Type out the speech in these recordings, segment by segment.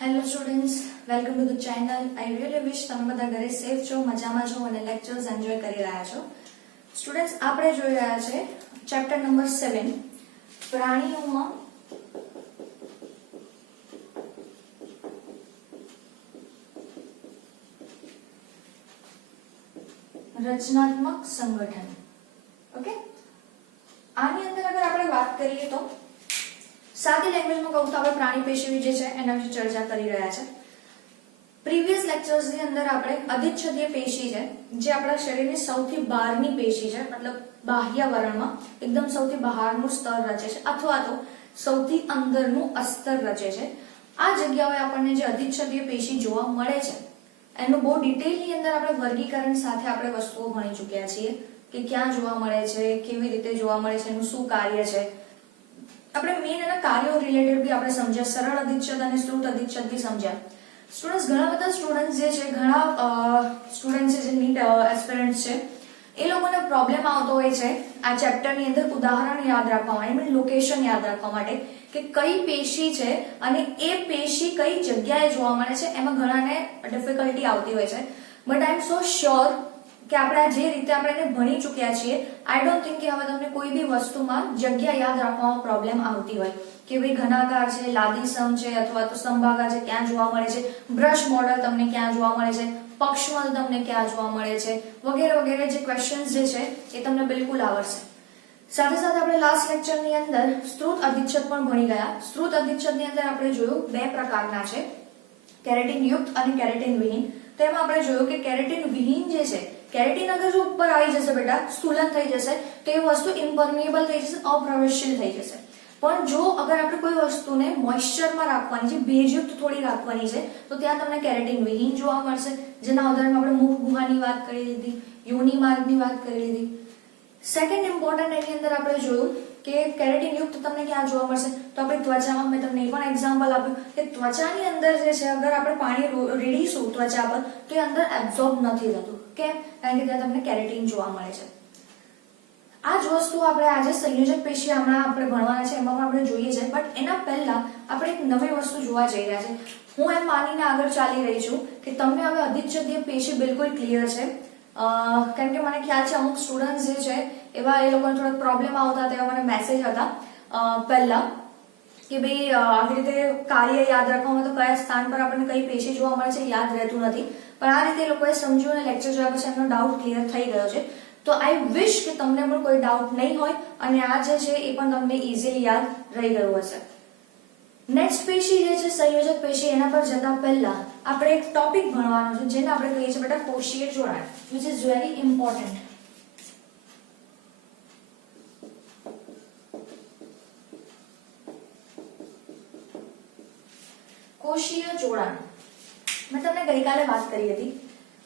Hello students, welcome to the channel. I really wish તમે બધા ઘરે સેફ છો, મજામાં છો અને લેક્ચર્સ એન્જોય કરી રહ્યા છો. સ્ટુડન્ટ્સ, આપણે જોઈ રહ્યા છે ચેપ્ટર નંબર 7 પ્રાણીઓમાં રચનાત્મક સંગઠન. ઓકે, આની અંદર અગર આપણે વાત કરીએ તો સાદી લેંગ્વેજમાં કહું તો આપણે પ્રાણી પેશી જે છે એના વિશે ચર્ચા કરી રહ્યા છે. પ્રીવિયસ લેક્ચર્સની અંદર આપણે અધિચ્છદીય પેશી છે, જે આપણા શરીરની સૌથી બહારની પેશી છે, મતલબ બાહ્યવરણમાં એકદમ સૌથી બહારનું સ્તર રચે છે અથવા તો સૌથી અંદરનું અસ્તર રચે છે. આ જગ્યાએ આપણને જે અધિચ્છદીય પેશી જોવા મળે છે એનું બહુ ડિટેલની અંદર આપણે વર્ગીકરણ સાથે આપણે વસ્તુઓ ભણી ચૂક્યા છીએ કે ક્યાં જોવા મળે છે, કેવી રીતે જોવા મળે છે, એનું શું કાર્ય છે. આપણે મેઇન એના કાર્યો રિલેટેડ બી આપણે સમજ્યા, સરળ અધિચ્છદ અને સ્ત્રુત અધિચ્છદ બી સમજ્યા. સ્ટુડન્ટ્સ, ઘણા બધા સ્ટુડન્ટ્સ જે છે, ઘણા સ્ટુડન્ટ્સ જે નીટ એસ્પિરન્ટ્સ છે, એ લોકોને પ્રોબ્લેમ આવતો હોય છે આ ચેપ્ટરની અંદર ઉદાહરણ યાદ રાખવા માટે, મીન લોકેશન યાદ રાખવા માટે કે કઈ પેશી છે અને એ પેશી કઈ જગ્યાએ જોવા મળે છે. એમાં ઘણાને ડિફિકલ્ટી આવતી હોય છે, but I M so sure કે આપણે જે રીતે આપણે એને ભણી ચૂક્યા છીએ, આઈ ડોન્ટ થિંક કે હવે તમને કોઈ બી વસ્તુમાં જગ્યા યાદ રાખવામાં પ્રોબ્લેમ આવતી હોય કે ભાઈ ઘનાકાર છે, લાદીસમ છે અથવા તો સ્તંભાકાર છે ક્યાં જોવા મળે છે, બ્રશ મોડલ તમને ક્યાં જોવા મળે છે, પક્ષમલ તમને ક્યાં જોવા મળે છે, વગેરે વગેરે જે ક્વેશ્ચન્સ જે છે એ તમને બિલકુલ આવડશે. સાથે સાથે આપણે લાસ્ટ લેક્ચરની અંદર સ્ત્રુત અધિચ્છદ પણ ભણી ગયા. સ્ત્રુત અધિચ્છદની અંદર આપણે જોયું બે પ્રકારના છે, કેરેટીન યુક્ત અને કેરેટીન વિહીન. તેમાં આપણે જોયું કે કેરેટીન વિહીન જે છે, કેરેટીન અગર જો ઉપર આવી જશે બેટા, સ્થૂલન થઈ જશે તો એ વસ્તુ ઇમ્પર્મિએબલ થઈ જશે, અપ્રવેશશીલ થઈ જશે. પણ જો અગર આપણે કોઈ વસ્તુને મોઇશ્ચરમાં રાખવાની છે, ભેજયુક્ત થોડી રાખવાની છે, તો ત્યાં તમને કેરેટીન વિહીન જોવા મળશે. જેના ઉદાહરણમાં આપણે મુખ ગુહાની વાત કરી લીધી, યોનિ માર્ગની વાત કરી લીધી. સેકન્ડ ઇમ્પોર્ટન્ટ એની અંદર આપણે જોયું કે કેરેટીન યુક્ત તમને ક્યાં જોવા મળશે, તો આપણે ત્વચામાં, મેં તમને એ પણ એક્ઝામ્પલ આપ્યું કે ત્વચાની અંદર જે છે અગર આપણે પાણી રેડીશું ત્વચા પર તો એ અંદર એબ્ઝોર્બ નથી થતું. કેમ? કારણ કે ત્યાં તમને કેરેટીન જોવા મળે છે. આ જ વસ્તુ આપણે આજે સંયોજક પેશી હમણાં આપણે ભણવાના છે એમાં પણ આપણે જોઈએ છે, બટ એના પહેલા આપણે એક નવી વસ્તુ જોવા જઈ રહ્યા છે. હું એમ માનીને આગળ ચાલી રહી છું કે તમને હવે અધિચ્છદીય પેશી બિલકુલ ક્લિયર છે, કારણ કે મને ખ્યાલ છે અમુક સ્ટુડન્ટ્સ જે છે એવા એ લોકોને થોડાક પ્રોબ્લેમ આવતા હતા, એવા મને મેસેજ હતા પહેલા કે ભાઈ આવી રીતે કાર્ય યાદ રાખવામાં તો કયા સ્થાન પર આપણને કઈ પેશી જોવા મળે છે યાદ રહેતું નથી. પણ આ રીતે એ લોકોએ સમજ્યું અને લેક્ચર જોયા પછી એમનો ડાઉટ ક્લિયર થઈ ગયો છે. તો આઈ વિશ કે તમને પણ કોઈ ડાઉટ નહીં હોય અને આ જે છે એ પણ તમને ઇઝીલી યાદ રહી ગયું હશે. નેક્સ્ટ પેશી જે છે સંયોજક પેશી, એના પર જતા પહેલા આપણે એક ટોપિક ભણવાનો છે જેને આપણે કહીએ છીએ બેટા કોષીય જોડાણ, which is very important. કોષીય જોડાણ. મેં તમને ગઈકાલે વાત કરી હતી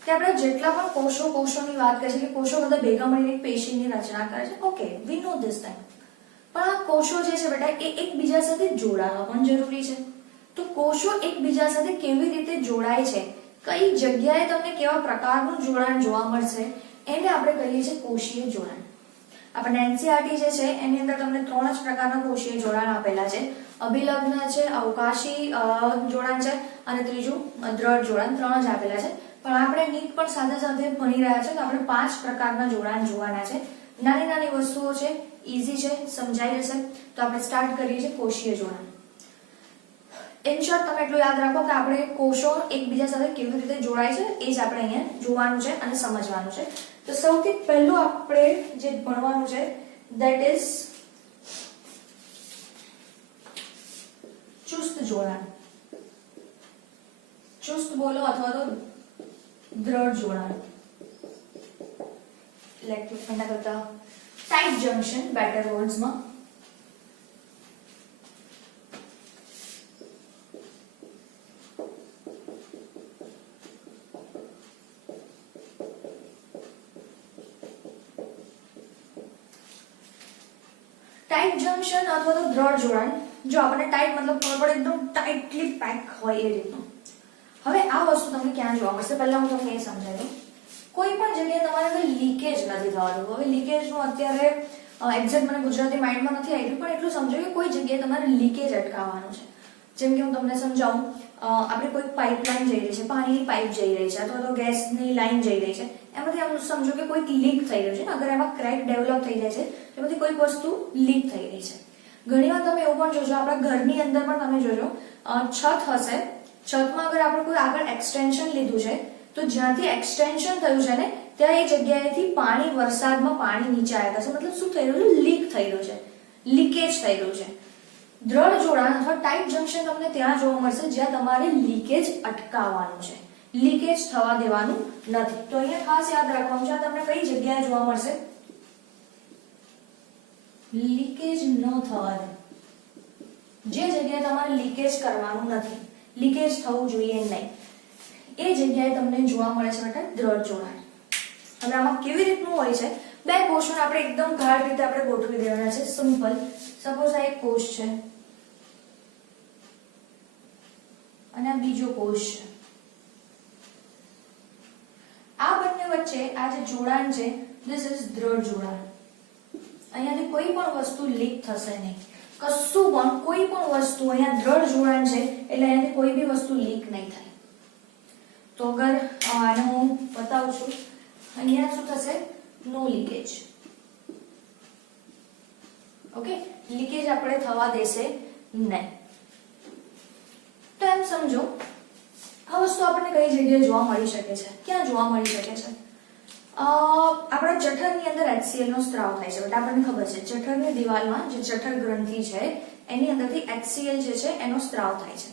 કે આપણે જેટલા પણ કોષોની વાત કરીએ છીએ કે કોષો બધા ભેગા મળીને એક પેશીની રચના કરે છે. Okay, we know this time. પણ આ કોષો જે છે બેટા એ એકબીજા સાથે જોડાવા પણ જરૂરી છે. તો કોષો એકબીજા સાથે કેવી રીતે જોડાય છે, કઈ જગ્યાએ તમને કેવા પ્રકારનું જોડાણ જોવા મળશે, એને આપણે કહીએ છીએ કોષીય જોડાણ. આપણે એનસીઈઆરટી જે છે એની અંદર તમને 3 જ પ્રકારના કોષીય જોડાણ આપેલા છે. અભિલગ્ન છે, અવકાશી જોડાણ છે અને ત્રીજું દ્રઢ જોડાણ. 3 જ આપેલા છે. પણ આપણે નીટ પણ સાથે સાથે ભણી રહ્યા છે તો આપણે 5 પ્રકારના જોડાણ જોવાના છે. નાની નાની વસ્તુઓ છે, ઈઝી છે, સમજાઈ જશે. તો આપણે સ્ટાર્ટ કરીએ છીએ કોષીય જોડાણ. ઇન શોર્ટ તમે એટલું યાદ રાખો કે આપણે કોષો એકબીજા સાથે કેવી રીતે જોડાય છે એ જ આપણે અહીંયા જોવાનું છે અને સમજવાનું છે. તો સૌથી પહેલું આપણે જે ભણવાનું છે ધેટ ઇઝ ચુસ્ત જોડાણ. ચુસ્ત બોલો અથવા તો દ્રઢ જોડાણ. એના કરતા ટાઈટ જંક્શન બેટર વર્ડ્સમાં. ટાઈટ જંક્શન અથવા તો દ્રઢ જોડાણ. જો આપણને ટાઈટ મતલબ ખબર પડે એકદમ ટાઈટલી પેક હોય એ રીતનું. હવે આ વસ્તુ તમને ક્યાં જોવા મળશે પહેલા હું તમને એ સમજાવી દઉં. કોઈ પણ જગ્યાએ તમારે કોઈ લીકેજ નથી થવાનું. હવે લીકેજનું અત્યારે એક્ઝેક્ટ મને ગુજરાતી માઇન્ડમાં નથી આવ્યું, પણ એટલું સમજો કે કોઈ જગ્યાએ તમારે લીકેજ અટકાવવાનું છે. જેમ કે હું તમને સમજાવું, આપણે કોઈ પાઇપલાઇન જઈ રહી છે, પાણીની પાઇપ જઈ રહી છે અથવા તો ગેસની લાઈન જઈ રહી છે, એમાંથી આમ સમજો કે કોઈક લીક થઈ રહ્યું છે ને, અગર એમાં ક્રેક ડેવલપ થઈ જાય છે એમાંથી કોઈક વસ્તુ લીક થઈ રહી છે. ઘણીવાર તમે એવું પણ જોજો, આપણા ઘરની અંદર પણ તમે જોજો છત હશે, છતમાં અગર આપણે કોઈ આગળ એક્સટેન્શન લીધું છે તો જ્યાંથી એક્સટેન્શન થયું છે ને ત્યાં એ જગ્યાએથી પાણી વરસાદમાં પાણી નીચે આવ્યા છે, મતલબ શું થઈ રહ્યું છે, લીક થઈ રહ્યું છે, લીકેજ થઈ રહ્યું છે. દ્રઢ જોડાણ અથવા ટાઈટ જંકશન તમને ત્યાં જોવા મળશે જ્યાં તમારે લીકેજ અટકાવવાનું છે, લીકેજ થવા દેવાનું નથી. તો અહીંયા ખાસ યાદ રાખવાનું છે, આ તમને કઈ જગ્યાએ જોવા મળશે, લીકેજ ન થવા દે, જે જગ્યાએ તમારે લીકેજ કરવાનું નથી, લીકેજ થવું જોઈએ નહીં, એ જગ્યાએ તમને જોવા મળે છે બેટા દ્રઢ જોડાણ. હવે આમાં કેવી રીતનું હોય છે, બે કોષોને આપણે એકદમ ગાઢ રીતે આપણે ગોઠવી દેવાના છે. સિમ્પલ, સપોઝ આ એક કોષ છે અને આ બીજો કોષ છે. આ બંને વચ્ચે આ જે જોડાણ છે ધીસ ઇઝ દ્રઢ જોડાણ. અહીંયાથી કોઈ પણ વસ્તુ લીક થશે નહીં, કશું પણ કોઈ પણ વસ્તુ, અહીંયા દ્રઢ જોડાણ છે એટલે અહીંયાથી કોઈ બી વસ્તુ લીક નહીં થાય. તો અગર આને હું બતાવું છું, અહીંયા શું થશે, નો લીકેજ. ઓકે, લીકેજ આપણે થવા દેશે નહીં. તો એમ સમજો આ વસ્તુ આપણને કઈ જગ્યાએ જોવા મળી શકે છે, ક્યાં જોવા મળી શકે છે, આપણા જઠરની અંદર HCl નો સ્ત્રાવ થાય છે. બટ આપણને ખબર છે જઠરની દિવાલમાં જે જઠર ગ્રંથિ છે એની અંદરથી HCl જે છે એનો સ્ત્રાવ થાય છે.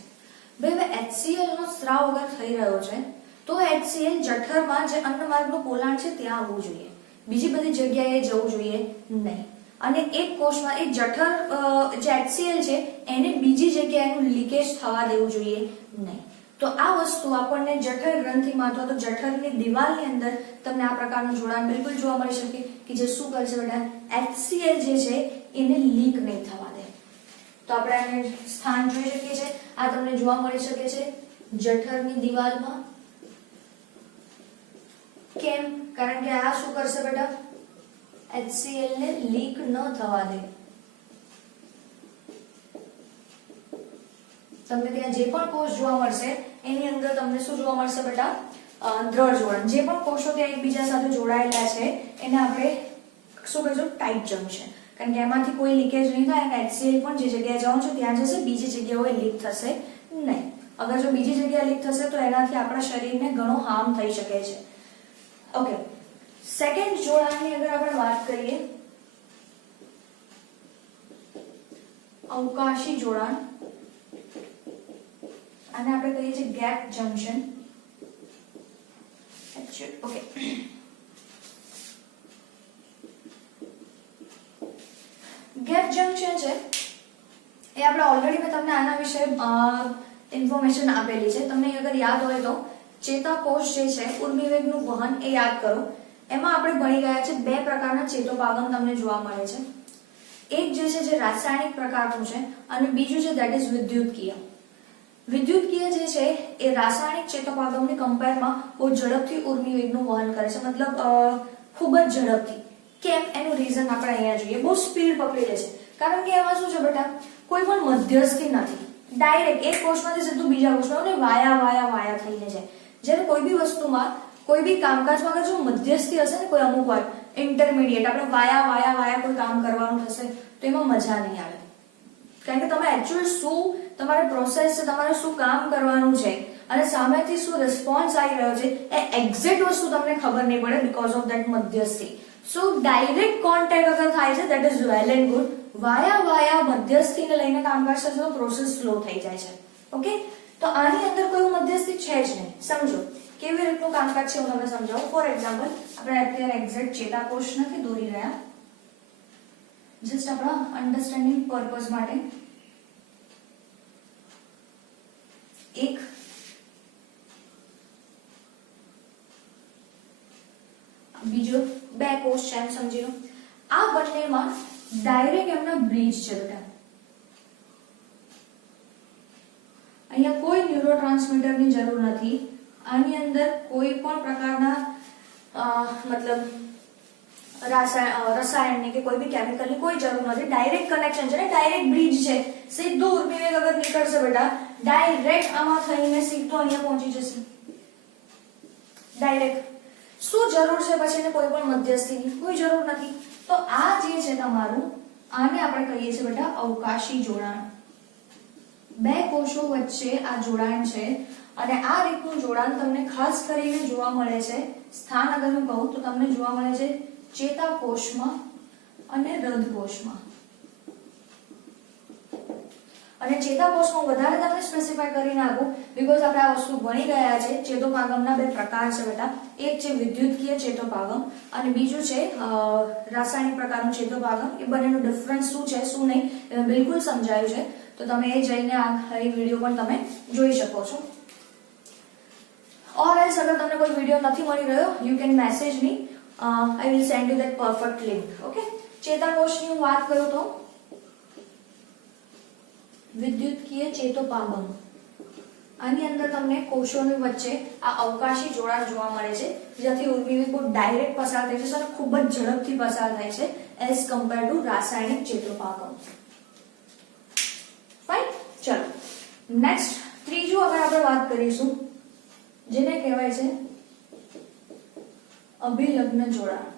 હવે HCl નો સ્ત્રાવ અગર થઈ રહ્યો છે તો HCl જઠરમાં જે અન્નમાર્ગનું પોલાણ છે ત્યાં આવવું જોઈએ, બીજી બધી જગ્યાએ જવું જોઈએ નહીં. અને એક કોષમાં એ જઠર જે HCl છે એને બીજી જગ્યાએ એનું લીકેજ થવા દેવું જોઈએ નહીં. તો આ વસ્તુ આપણને જઠર ગ્રંથિમાં અથવા તો જઠરની દિવાલની અંદર તમને આ પ્રકારનું જોડાણ બિલકુલ જોવા મળી શકે કે જે શું કરશે બેટા, HCl જે છે એને લીક નહીં થવા દે. તો આપણે આને સ્થાન જોઈ શકીએ છીએ, આ તમને જોવા મળી શકે છે જઠરની દિવાલમાં. કેમ? કારણ કે આ શું કરશે બેટા, HCl ને લીક ન થવા દે. તમને ત્યાં જે પણ કોષ જોવા મળશે એની અંદર તમને શું જોવા મળશે બેટા, દ્રઢ જોડાણ. જે પણ કોષો ત્યાં એકબીજા સાથે જોડાયેલા છે એને આપણે શું કહીશું, ટાઈટ જંકશન. કારણ કે એમાંથી કોઈ લીકેજ નહીં થાય અને HCl પણ જે જગ્યાએ જવાનું છે ત્યાં જશે, બીજી જગ્યાએ લીક થશે નહીં. અગર જો બીજી જગ્યાએ લીક થશે તો એનાથી આપણા શરીરને ઘણો હાર્મ થઈ શકે છે. ઓકે, સેકન્ડ જોડાણની અગર આપણે વાત કરીએ, અવકાશી જોડાણ, આને આપણે કહીએ છીએ gap junction. Okay, gap junction છે એ આપણે ઓલરેડી મેં તમને આના વિશે ઇન્ફોર્મેશન આપેલી છે. તમને અગર યાદ હોય તો ચેતાકોષ જે છે ઉર્મિવેગનું વહન એ યાદ કરો. એમાં આપણે ભણી ગયા છે બે પ્રકારના ચેતોપાગમ તમને જોવા મળે છે. એક જે છે જે રાસાયણિક પ્રકારનું છે અને બીજું છે ધેટ ઇઝ વિદ્યુતકીય. વિદ્યુતકીય જે છે એ રાસાયણિક ચેતોપાગમની કમ્પેરમાં બહુ ઝડપથી ઉર્મિવેગનું વહન કરે છે, મતલબ ખૂબ જ ઝડપથી. કેમ? એનું રીઝન આપણે અહીંયા જોઈએ. બહુ સ્પીડ પકડી લે છે કારણ કે એમાં શું છે બેટા, કોઈ પણ મધ્યસ્થી નથી, ડાયરેક્ટ એક કોષમાંથી સીધું બીજા કોષમાં અને વાયા થઈને જાય. જ્યારે કોઈ બી વસ્તુમાં, કોઈ બી કામકાજમાં અગર જો મધ્યસ્થી હશે ને, કોઈ અમુક વાર ઇન્ટરમીડિયેટ આપણે વાયા કોઈ કામ કરવાનું થશે તો એમાં મજા નહીં આવે. કારણ કે તમે એકચ્યુઅલ શું તમારે પ્રોસેસ છે, તમારે શું કામ કરવાનું છે અને સામેથી શું રિસ્પોન્સ આવી રહ્યો છે એ એક્ઝેક્ટ વસ્તુ તમને ખબર નહીં પડે બીકોઝ ઓફ ધેટ મધ્યસ્થી. સો ડાયરેક્ટ કોન્ટેક્ટ અગર થાય છે that is well and good. Via મધ્યસ્થીને લઈને કામકાજ થશે તો પ્રોસેસ સ્લો થઈ જાય છે. ઓકે, તો આની અંદર કોઈ મધ્યસ્થી છે જ નહીં. સમજો કેવી રીતનું કામકાજ છે હું તમને સમજાવું. ફોર એક્ઝામ્પલ, આપણે અત્યારે એક્ઝેક્ટ ચેતાકોષ નથી દોરી રહ્યા, જસ્ટ આપણા અન્ડરસ્ટેન્ડિંગ પર્પઝ માટે એક બીજો બે કોષ છે એમ સમજી લો. આ બંનેમાં ડાયરેક્ટ એમના બ્રિજ છે બેટા. અહીંયા કોઈ ન્યુરોટ્રાન્સમીટરની જરૂર નથી. આની અંદર કોઈ પણ પ્રકારના મતલબ રસાયણની કે કોઈ બી કેમિકલની કોઈ જરૂર નથી. ડાયરેક્ટ કનેક્શન છે ને, ડાયરેક્ટ બ્રિજ છે. સીધું ઉર્મિવેગ અગર નીકળશે બેટા, ડાયરેક્ટ આમાં થઈને સીધો અહીંયા પહોંચી જશે ડાયરેક્ટ. શું જરૂર છે પછી એને કોઈ પણ મધ્યસ્થીની? કોઈ જરૂર નથી. તો આ જે છે તમારું, આને આપણે કહીએ છીએ બેટા અવકાશી જોડાણ. બે કોષો વચ્ચે આ જોડાણ છે અને આ રીતનું જોડાણ તમને ખાસ કરીને જોવા મળે છે, સ્થાન અગર હું કહું તો તમને જોવા મળે છે ચેતાકોષમાં અને હૃદકોષમાં. અને ચેતાકોષમાં વધારે તમને સ્પેસિફાઈ કરીને આપું બીકોઝ આપણે આ વસ્તુ ભણી ગયા છે. ચેતોપાગમના બે પ્રકાર છે બેટા, એક છે વિદ્યુતકીય ચેતોપાગમ અને બીજું છે રાસાયણિક પ્રકારનું ચેતોપાગમ. એ બંનેનું ડિફરન્સ શું છે શું નહીં બિલકુલ સમજાયું છે, તો તમે એ જઈને આ વિડીયો પણ તમે જોઈ શકો છો. ઓર એલ્સ અગર તમને કોઈ વિડીયો નથી મળી રહ્યો, you can message me, I will send you that perfect link. Okay, ચેતાકોષની હું વાત કરું તો વિદ્યુતકીય ચેતોપાગમ, આની અંદર તમને કોષોની વચ્ચે આ અવકાશી જોડાણ જોવા મળે છે, જેથી ઉર્મિકો ડાયરેક્ટ પસાર થાય છે અને ખૂબ જ ઝડપથી પસાર થાય છે એઝ કમ્પેર ટુ રાસાયણિક ચેતોપાગમ. ફાઇન. ચલો નેક્સ્ટ ત્રીજું હવે આપણે વાત કરીશું જેને કહેવાય છે અભિલગ્ન જોડાણ.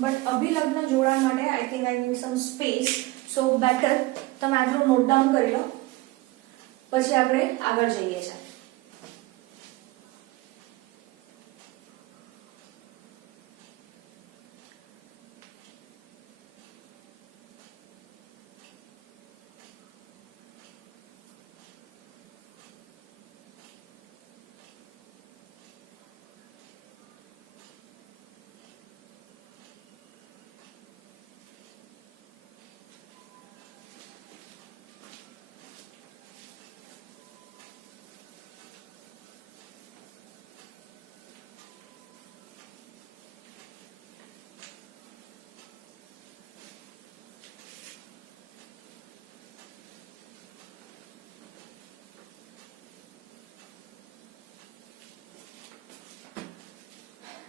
બટ અભિલગ્ન જોડાણ માટે I think I need some space, so better તમે આટલું નોટ ડાઉન કરી લો, પછી આપણે આગળ જઈએ છીએ.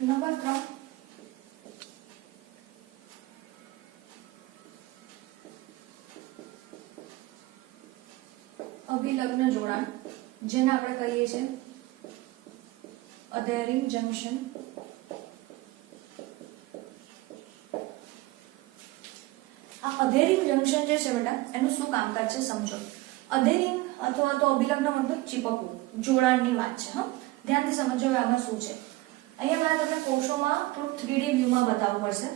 નંબર 3, અભિલગ્ન જોડાણ, જેને આપણે કહીએ છીએ અધેરિંગ જંક્શન. આ અધેરિંગ જંક્શન જે છે બેટા, એનું શું કામકાજ છે સમજો. અધેરિંગ અથવા તો અભિલગ્ન મતલબ ચીપકવું, જોડાણની વાત છે. હા, ધ્યાનથી સમજો હવે આમાં શું છે. અહીંયા મારે તમને કોષોમાં થોડું 3D વ્યૂમાં બતાવવું પડશે.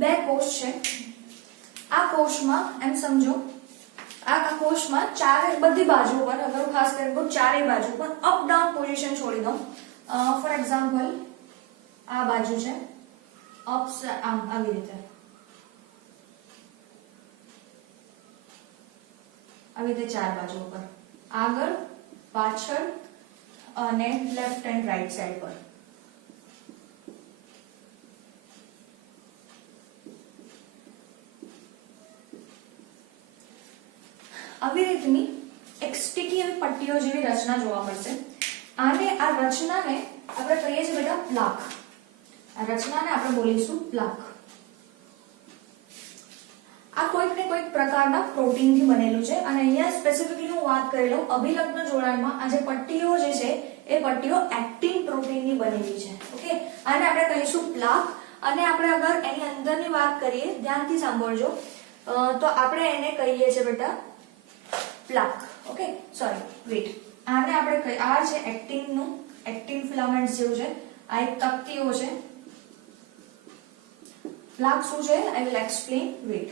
બે કોષ છે. આ કોષમાં એમ સમજો આ કોષમાં ચારે બધી બાજુ પર, અગર ખાસ કરીને તો ચારે બાજુ પર અપ ડાઉન પોઝિશન છોડી દઉં. ફોર એક્ઝામ્પલ આ બાજુ છે અપ, આમ આવી રીતે ચાર બાજુ પર, આગળ પાછળ અને લેફ્ટ એન્ડ રાઈટ સાઈડ પર. આવી રીતની એક સ્ટીકી એવી પટ્ટીઓ જેવી રચના જોવા મળશે. આને આ રચનાને આપણે કહીએ છીએ બેટા પ્લાક. આ રચનાને આપણે બોલીશું પ્લાક. આ કોઈક ને કોઈક પ્રકારના પ્રોટીનથી બનેલું છે અને અહીંયા સ્પેસિફિકલી હું વાત કરી લઉં, અભિલગ્ન જોડાણમાં આ જે પટ્ટીઓ જે છે એ પટ્ટીઓ એક્ટિન પ્રોટીનની બનેલી છે. ઓકે, આને આપણે કહીશું પ્લાક. અને આપણે અગર એની અંદરની વાત કરીએ, ધ્યાનથી સાંભળજો, તો આપણે એને કહીએ છીએ બેટા પ્લાક. ઓકે, સોરી વેટ, આને આપણે આ છે એક્ટિનનું, એક્ટિન ફિલામેન્ટ્સ જેવું છે, આ એક તકતીઓ છે. પ્લાક શું છે આઈ વિલ એક્સપ્લેન, વેટ.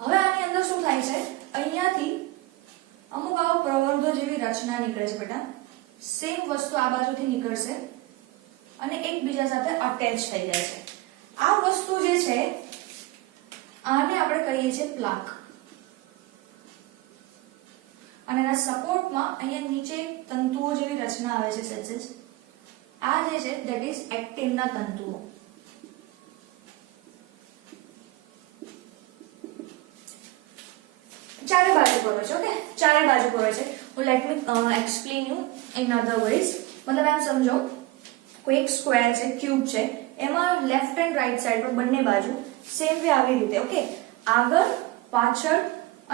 હવે આની અંદર શું થાય છે, અહીંયાથી અમુક આવો પ્રવર્ધો જેવી રચના નીકળે છે બેટા. સેમ વસ્તુ આ બાજુથી નીકળશે અને એકબીજા સાથે અટેચ થઈ જાય છે. આ વસ્તુ જે છે આને આપણે કહીએ છીએ પ્લાક. અને એના સપોર્ટમાં અહીંયા નીચે તંતુઓ જેવી રચના આવે છે સચેજ. આ જે છે ધેટ ઇઝ એક્ટિનના તંતુઓ. ચારે બાજુ પર હોય છે. ઓકે, ચારે બાજુ પર હોય છે. Let me explain you in other ways. મતલબ એમ સમજો, કોઈ એક સ્ક્વેર છે, ક્યુબ છે, એમાં લેફ્ટ એન્ડ રાઈટ સાઈડ પર બંને બાજુ સેમ વે આવી રીતે, ઓકે, આગળ પાછળ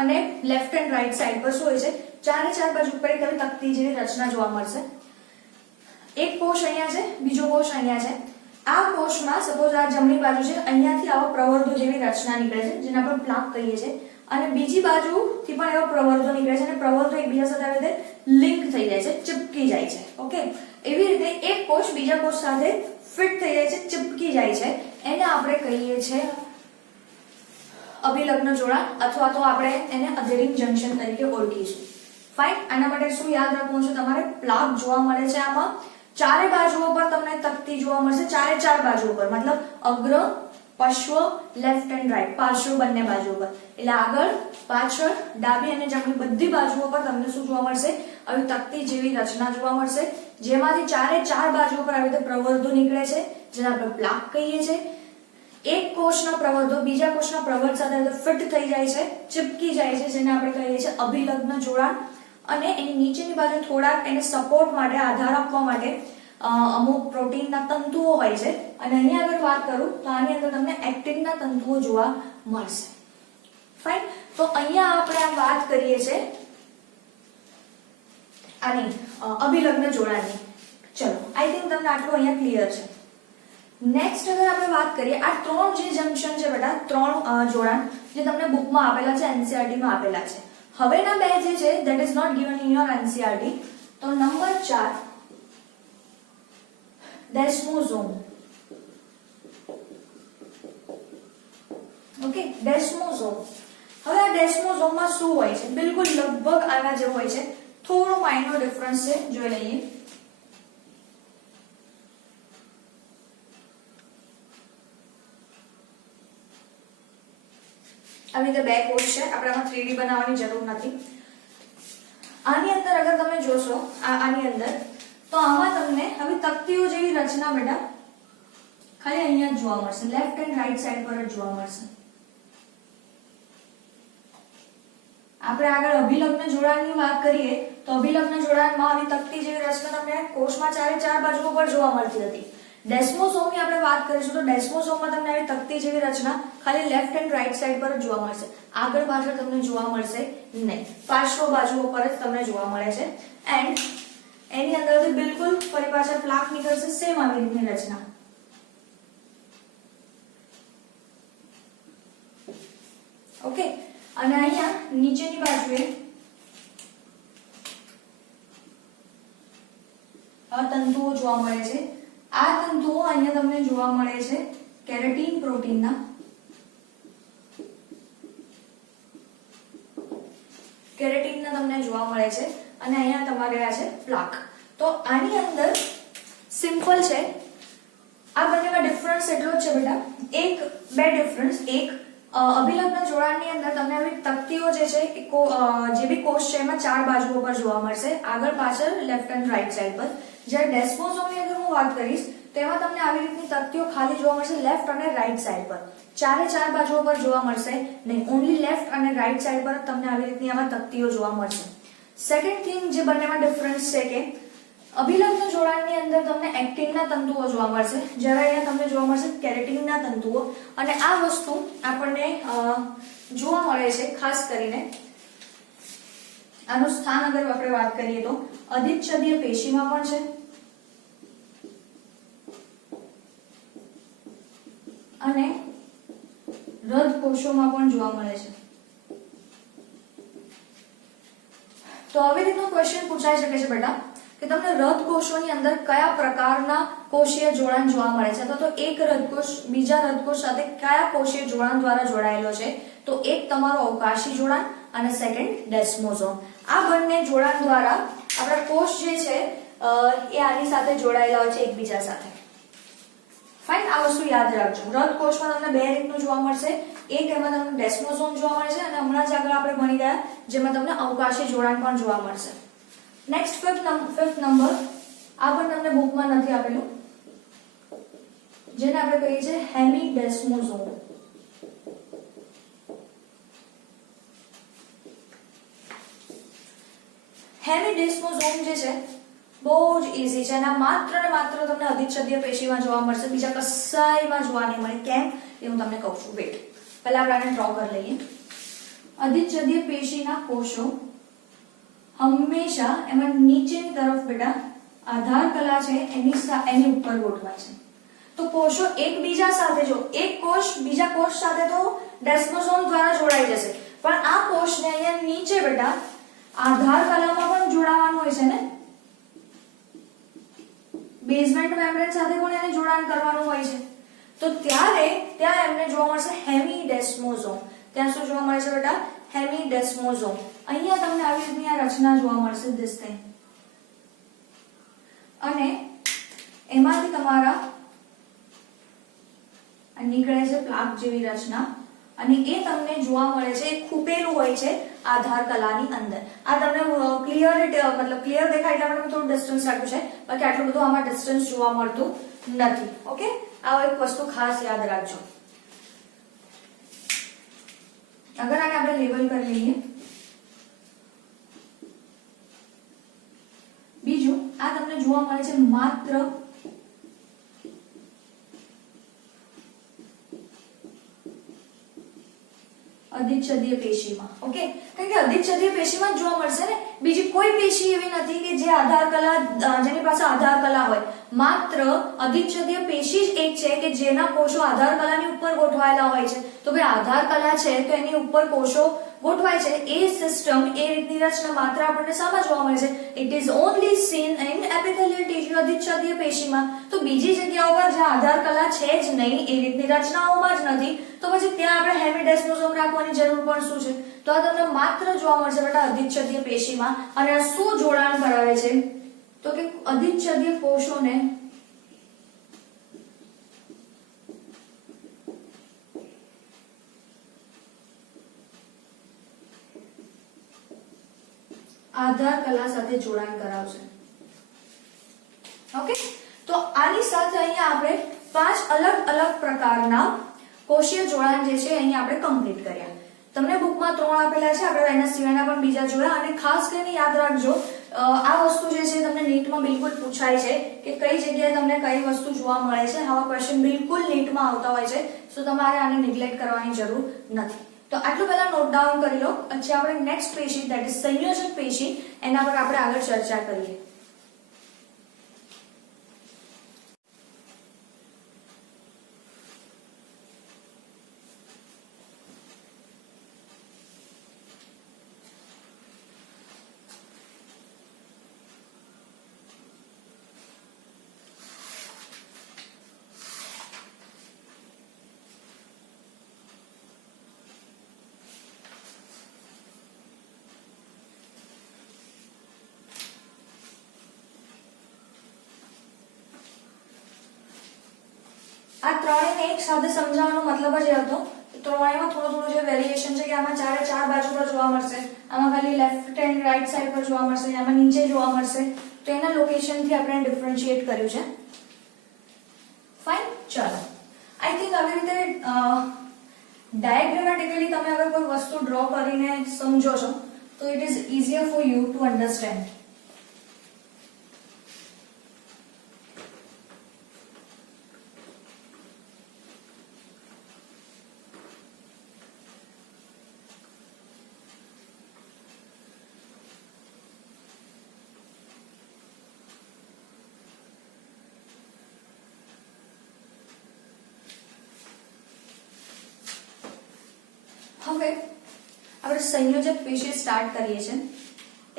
અને લેફ્ટ એન્ડ રાઈટ સાઈડ પર શું હોય છે, ચારે ચાર બાજુ પર એક તકતી જેવી રચના જોવા મળશે. એક કોષ અહીંયા છે, બીજો કોષ અહીંયા છે. આ કોષમાં સપોઝ આ જમણી બાજુ છે, અહીંયાથી આવા પ્રવર્ધો જેવી રચના નીકળે છે જેને આપણે પ્લાક કહીએ છીએ, અને બીજી બાજુથી પણ એવા પ્રવર્ધો નીકળે છે અને પ્રવર્ધો એકબીજા સાથે આવી રીતે લિંક થઈ જાય છે, ચિપકી જાય છે. ઓકે, એવી રીતે એક કોષ બીજા કોષ સાથે ફિટ થઈ જાય છે, ચિપકી જાય છે, એને આપણે કહીએ છીએ અભિલગ્ન જોડાણ, અથવા તો આપણે એને અધેરિંગ જંકશન તરીકે ઓળખીશું. ફાઇન. આના માટે શું યાદ રાખવું છે તમારે? પ્લાક જોવા મળે છે આમાં ચારે બાજુઓ પર તમને તકતી જોવા મળશે, ચારે ચાર બાજુઓ પર, મતલબ અગ્ર, પશ્વ, લેફ્ટ એન્ડ રાઈટ, પાર્શ્વ બંને બાજુઓ પર. એટલે આગળ, પાછળ, ડાબી અને જમણી બધી બાજુઓ પર તમને શું જોવા મળશે? આવી તકતી જેવી રચના જોવા મળશે, જેમાંથી ચારે ચાર બાજુઓ પર આવી રીતે પ્રવર્ધો નીકળે છે, જેને આપણે પ્લાક કહીએ છીએ. એક કોષના પ્રવર્ધો બીજા કોષના પ્રવર્ધ સાથે ફિટ થઈ જાય છે, ચિપકી જાય છે, જેને આપણે કહીએ છીએ અભિલગ્ન જોડાણ. અને એની નીચેની બાજુ થોડાક એને સપોર્ટ માટે, આધાર આપવા માટે અમુક પ્રોટીનના તંતુઓ હોય છે. અને અહીંયા આગળ વાત કરું તો આની અંદર તમને એક્ટિનના તંતુઓ જોવા મળશે. ફાઇન. તો અહીંયા આપણે આ વાત કરીએ છીએ આની અભિલગ્ન જોડાણની. ચલો, આઈ થિંક તમને આટલું અહીંયા ક્લિયર છે. નેક્સ્ટ અગર આપણે વાત કરીએ, આ ત્રણ જે જંકશન છે બેટા, ત્રણ જોડાણ જે તમને બુકમાં આપેલા છે, એનસીઈઆરટી માં આપેલા છે. હવેના બે જે છે that is not given in your NCERT. તો નંબર 4 ડેસ્મોઝોમ. Okay, desmosome. હવે આ ડેસ્મોઝોમમાં શું હોય છે? બિલકુલ લગભગ આના જેવું હોય છે, થોડો માઇનોર ડિફરન્સ છે, જોઈ લઈએ. આવી રીતે બે કોષ છે, આપણે આમાં 3D બનાવવાની જરૂર નથી. આની અંદર અગર તમે જોશો, આની અંદર, તો આમાં તમને હવે તકતીઓ જેવી રચના બેટા ખાલી અહીંયા જ જોવા મળશે, લેફ્ટ એન્ડ રાઈટ સાઈડ પર જ જોવા મળશે. આપણે આગળ અભિલગ્ન જોડાણની વાત કરીએ તો અભિલગ્ન જોડાણમાં આવી તકતી જેવી રચના તમને કોષમાં ચારે ચાર બાજુઓ પર જોવા મળતી હતી. ડેસ્મોઝોમની આપણે વાત કરીશું તો ડેસ્મોઝોમમાં તમને આવી તકતી જેવી રચના ખાલી લેફ્ટ એન્ડ રાઈટ સાઈડ પર જ જોવા મળશે, આગળ પાછળ તમને જોવા મળશે નહીં, પાર્શ્વ બાજુઓ પર જ તમને જોવા મળે છે. એન્ડ એની અંદરથી બિલકુલ ફરી પાછા પ્લાક નીકળશે, સેમ આવી રીતની રચના. ઓકે, અને અહીંયા નીચેની બાજુએ આ તંતુઓ જોવા મળે છે. આ તંતુઓ અહીંયા તમને જોવા મળે છે કેરાટીન પ્રોટીનના. કેરાટીનના તમને જોવા મળે છે અને અહીંયા તમારે આ છે પ્લાક. તો આની અંદર સિમ્પલ છે, આ બંનેમાં ડિફરન્સ એટલો જ છે બેટા, એક બે ડિફરન્સ. એક અભિલગ્ન જોડાણની અંદર તમને આવી તકતીઓ જે છે જે બી કોષ છે એમાં ચાર બાજુઓ પર જોવા મળશે, આગળ પાછળ લેફ્ટ એન્ડ રાઈટ સાઈડ પર. જ્યારે ડેસ્મોઝોમની અંદર હું વાત કરીશ તેમાં તમને આવી રીતની તકતીઓ ખાલી જોવા મળશે લેફ્ટ અને રાઈટ સાઈડ પર, ચારે ચાર બાજુઓ પર જોવા મળશે નહીં, ઓનલી લેફ્ટ અને રાઈટ સાઈડ પર તમને આવી રીતની આમાં તકતીઓ જોવા મળશે. સેકન્ડ થિંગ જે બંનેમાં ડિફરન્સ છે કે અભિલગ્ન જોડાણની અંદર તમને એક્ટિનના તંતુઓ જોવા મળશે, જ્યારે અહીંયા તમને જોવા મળશે કેરાટીનના તંતુઓ. અને આ વસ્તુ આપણને જોવા મળે છે ખાસ કરીને આનું સ્થાન અગર આપણે વાત કરીએ તો અધિચ્છદીય પેશીમાં પણ છે અને હૃદ કોષોમાં પણ જોવા મળે છે. તો આવી રીતનો ક્વેશ્ચન પૂછાઈ શકે છે બેટા કે તમને હૃદ કોષોની અંદર કયા પ્રકારના કોષીય જોડાણ જોવા મળે છે, તો એક હૃદકોષ બીજા હૃદકોષ સાથે કયા કોષીય જોડાણ દ્વારા જોડાયેલો છે, તો એક તમારો અવકાશી જોડાણ અને સેકન્ડ ડેસ્મોઝોમ. આ બંને જોડાણ દ્વારા આપણા કોષ જે છે એ આની સાથે જોડાયેલા હોય છે એકબીજા સાથે. ફાઇન, આ વસ્તુ યાદ રાખજો. રદ કોષમાં તમને બે રીતનું જોવા મળશે. એક એમાં તમને ડેસ્મોસોમ જોવા મળે છે અને હમણાં જ આગળ આપણે ભણી ગયા જેમાં તમને અવકાશી જોડાણ પણ જોવા મળશે. નેક્સ્ટ ફિફ્થ નંબર, આ પણ તમને બુકમાં નથી આપેલું, જેને આપણે કહીએ છીએ હેમિડેસ્મોસોમ. હેમિડેસ્મોસોમ જે છે બહુ જ ઈઝી છે અને માત્ર ને માત્ર તમને અધિચ્છદીય પેશીમાં જોવા મળશે, બીજા કશાયમાં જોવા નહીં મળે. કેમ એ હું તમને કહું છું. વેટ, પહેલા આપણે આને ડ્રો કરી લઈએ. અધિચ્છદીય પેશીના કોષો હંમેશા એમાં નીચેની તરફ બેટા આધાર કલા છે એની ઉપર ગોઠવાય છે. તો કોષો એકબીજા સાથે, જો એક કોષ બીજા કોષ સાથે તો ડેસ્મોસોમ દ્વારા જોડાઈ જશે, પણ આ કોષને અહીંયા નીચે બેટા આધાર કલામાં પણ જોડાવાનું હોય છે ને, બેઝમેન્ટ મેમ્બ્રેન સાથે પણ એને જોડાણ કરવાનું હોય છે. તો ત્યારે ત્યાં એમને જોવા મળશે હેમિડેસ્મોસોમ. ત્યાં શું જોવા મળે છે બેટા? હેમિડેસ્મોસોમ. અહીંયા તમને આવી રીતની આ રચના જોવા મળશે, this thing. અને એમાંથી તમારા નીકળે છે પ્લાક જેવી રચના અને એ તમને જોવા મળે છે, ખૂપેલું હોય છે આધાર કલાની અંદર. આ તમને ક્લિયર દેખાય એટલે આપણે થોડું ડિસ્ટન્સ રાખ્યું છે, બાકી આટલું બધું આમાં ડિસ્ટન્સ જોવા મળતું નથી. ઓકે, આ એક વસ્તુ ખાસ યાદ રાખજો. અગર આને આપણે લેબલ કરી લઈએ. બીજું, આ તમને જોવા મળે છે માત્ર અધિચ્છદીય પેશીમાં. ઓકે, કારણ કે અધિચ્છદીય પેશીમાં જોવા મળશે ને, બીજી કોઈ પેશી એવી નથી કે જે આધાર કલા, જેની પાસે આધાર કલા હોય. માત્ર અધિચ્છદીય પેશી જ એક છે કે જેના કોષો આધાર કલાની ઉપર ગોઠવાયેલા હોય છે. તો ભાઈ આધાર કલા છે તો એની ઉપર કોષો ગોઠવાય છે. એ સિસ્ટમ, એ રીતની રચના માત્ર આપણને શામાં જોવા મળે છે? It is only seen in epithelial tissue, અધિચ્છદીય પેશીમાં. તો બીજી જગ્યાઓ પર જ્યાં આધાર કલા છે જ નહીં, એ રીતની રચનાઓમાં જ નથી, તો પછી ત્યાં આપણે હેમિડેસ્મોસોમ રાખવાની જરૂર પણ શું છે? તો આ તમને માત્ર જોવા મળશે બેટા અધિચ્છદીય પેશીમાં. અને આ શું જોડાણ કરાવે છે? તો કે અધિચ્છદીય કોષોને આધાર કલા સાથે જોડાણ કરાવશે. ઓકે, તો આની સાથે અહીંયા આપણે 5 અલગ અલગ પ્રકારના કોષીય જોડાણ જે છે અહીંયા આપણે કમ્પ્લીટ કર્યા. તમને બુકમાં 3 આપેલા છે, આપણે એના સિવાયના પણ બીજા જોયા. અને ખાસ કરીને યાદ રાખજો, આ વસ્તુ જે છે તમને નીટમાં બિલકુલ પૂછાય છે કે કઈ જગ્યાએ તમને કઈ વસ્તુ જોવા મળે છે. આવા ક્વેશ્ચન બિલકુલ નીટમાં આવતા હોય છે, તો તમારે આને નિગ્લેક્ટ કરવાની જરૂર નથી. તો આટલું પહેલા નોટ ડાઉન કરી લો. પછી આપણે નેક્સ્ટ પેશી, ધેટ ઇઝ સંયોજક પેશી, એના પર આપણે આગળ ચર્ચા કરીએ. આ ત્રણેયને એક સાથે સમજાવવાનો મતલબ જ એ હતો કે ત્રણેયમાં થોડું જે વેરિએશન છે કે આમાં ચાર બાજુ પર જોવા મળશે, આમાં ખાલી લેફ્ટ એન્ડ રાઈટ સાઈડ પર જોવા મળશે, આમાં નીચે જોવા મળશે. તો એના લોકેશનથી આપણે ડિફરન્શિએટ કર્યું છે. ફાઇન, ચાલો. આઈ થિંક આવી રીતે ડાયાગ્રામેટિકલી તમે અગર કોઈ વસ્તુ ડ્રો કરીને સમજો છો તો it is easier for you to understand. હવે આપણે સંયોજક પેશી સ્ટાર્ટ કરીએ છીએ.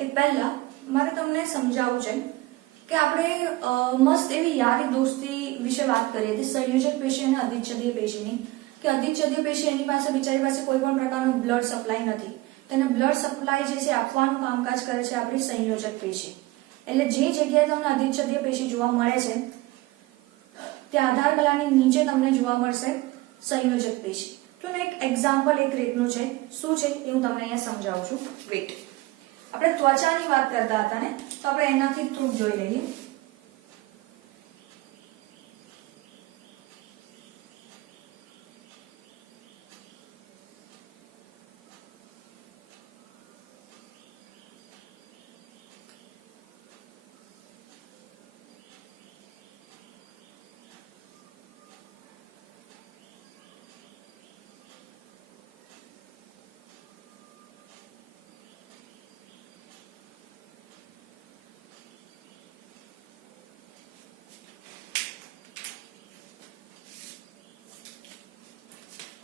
એ પહેલા મારે તમને સમજાવવું છે કે આપણે મસ્ત એવી યારી દોસ્તી વિશે વાત કરીએ હતી સંયોજક પેશી અને અધિચ્છદીય પેશીની. કે અધિચ્છદીય પેશી એની પાસે, બિચારી પાસે કોઈ પણ પ્રકારનો બ્લડ સપ્લાય નથી. તેને બ્લડ સપ્લાય જે છે આપવાનું કામકાજ કરે છે આપણી સંયોજક પેશી. એટલે જે જગ્યાએ તમને અધિચ્છદીય પેશી જોવા મળે છે ત્યાં આધાર કલાની નીચે તમને જોવા મળશે સંયોજક પેશી. તો એક એક્ઝામ્પલ એક રીતનું છે. શું છે એ હું તમને અહીંયા સમજાવું છું. વેટ, આપણે ત્વચાની વાત કરતા હતા ને, તો આપણે એનાથી થ્રુ જોઈ લઈએ.